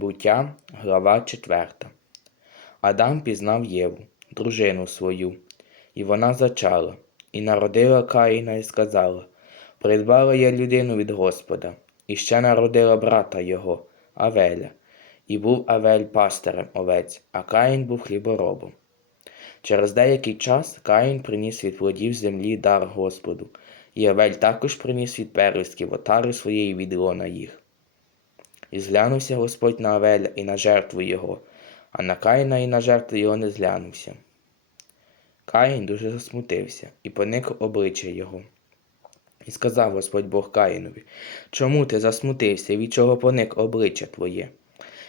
Буття, глава 4. Адам пізнав Єву, дружину свою, і вона зачала, і народила Каїна і сказала: Придбала я людину від Господа, і ще народила брата його, Авеля. І був Авель пастирем овець, а Каїн був хліборобом. Через деякий час Каїн приніс від плодів землі дар Господу, і Авель також приніс від первістків отари своєї від лона їх. І зглянувся Господь на Авеля і на жертву його, а на Каїна і на жертву його не зглянувся. Каїн дуже засмутився і поник обличчя його. І сказав Господь Бог Каїнові, чому ти засмутився, від чого поник обличчя твоє?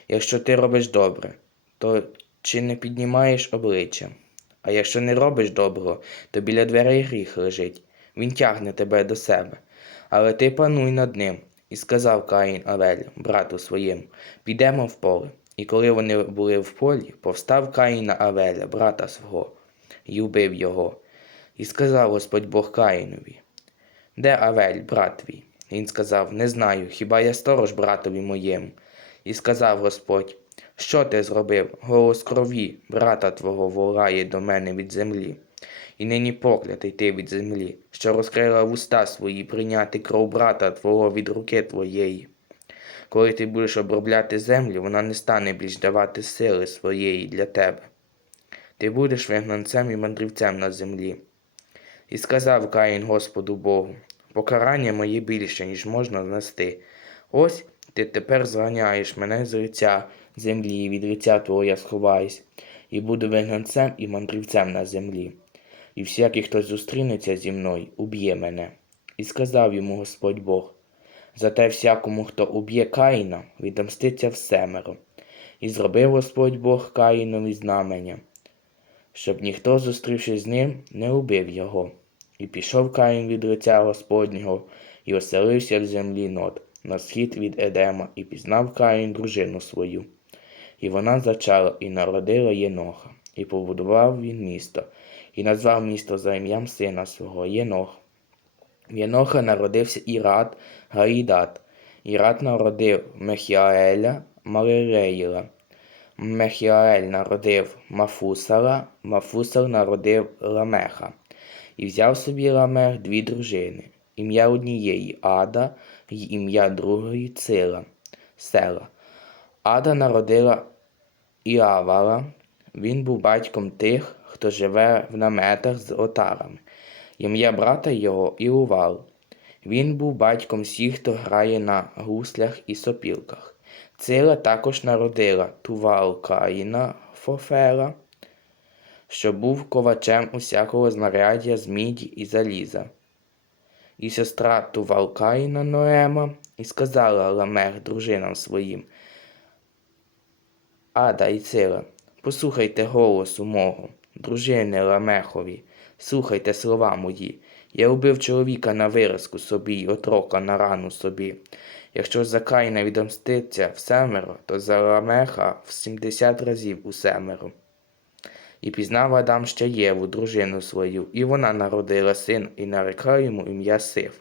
Якщо ти робиш добре, то чи не піднімаєш обличчя? А якщо не робиш доброго, то біля дверей гріх лежить, він тягне тебе до себе. Але ти пануй над ним. І сказав Каїн Авелю, брату своєму, підемо в поле. І коли вони були в полі, повстав Каїн на Авеля, брата свого, і убив його. І сказав Господь Бог Каїнові, де Авель, брат твій? Він сказав, не знаю, хіба я сторож братові моєму. І сказав Господь, що ти зробив? Голос крові, брата твого волає до мене від землі. І нині проклятий ти від землі, що розкрила вуста свої прийняти кров брата твого від руки твоєї. Коли ти будеш обробляти землю, вона не стане більш давати сили своєї для тебе. Ти будеш вигнанцем і мандрівцем на землі. І сказав Каїн Господу Богу, покарання моє більше, ніж можна знести. Ось ти тепер зганяєш мене з лиця землі, і від лиця твого я сховаюсь, і буду вигнанцем і мандрівцем на землі. І всякий, хто зустрінеться зі мною, уб'є мене. І сказав йому Господь Бог, зате всякому, хто уб'є Каїна, відомститься всемеро. І зробив Господь Бог Каїнові знамення, щоб ніхто, зустрівшись з ним, не убив його. І пішов Каїн від лиця Господнього, і оселився в землі нот, на схід від Едема, і пізнав Каїн дружину свою. І вона зачала і народила Єноха, і побудував він місто, і назвав місто за ім'ям сина свого Єнох. В Єноха народився Ірад Гаїдат. Ірад народив Мехіаеля Малереїла. Мехіаель народив Мафусала, Мафусал народив Ламеха. І взяв собі Ламех дві дружини, ім'я однієї Ада й ім'я другої Цила, села. Ада народила Іавала, він був батьком тих, хто живе в наметах з отарами. Ім'я брата його Іувал. Він був батьком всіх, хто грає на гуслях і сопілках. Цила також народила Тувал Каїна Фофела, що був ковачем усякого знаряддя з міді і заліза. І сестра Тувал Каїна Ноема і сказала Ламех дружинам своїм. Ада і Цила, послухайте голосу мого, дружини Ламехові, слухайте слова мої. Я убив чоловіка на виразку собі й отрока на рану собі. Якщо за Каїна відомститься в семеро, то за Ламеха в сімдесят разів у семеро. І пізнав Адам ще Єву, дружину свою, і вона народила син, і нарекла йому ім'я Сиф.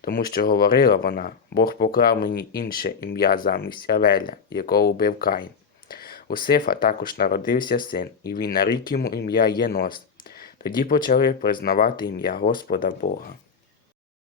Тому що говорила вона, Бог поклав мені інше ім'я замість Авеля, якого убив Каїн. У Сифа також народився син, і він нарік йому ім'я Єнос. Тоді почали признавати ім'я Господа Бога.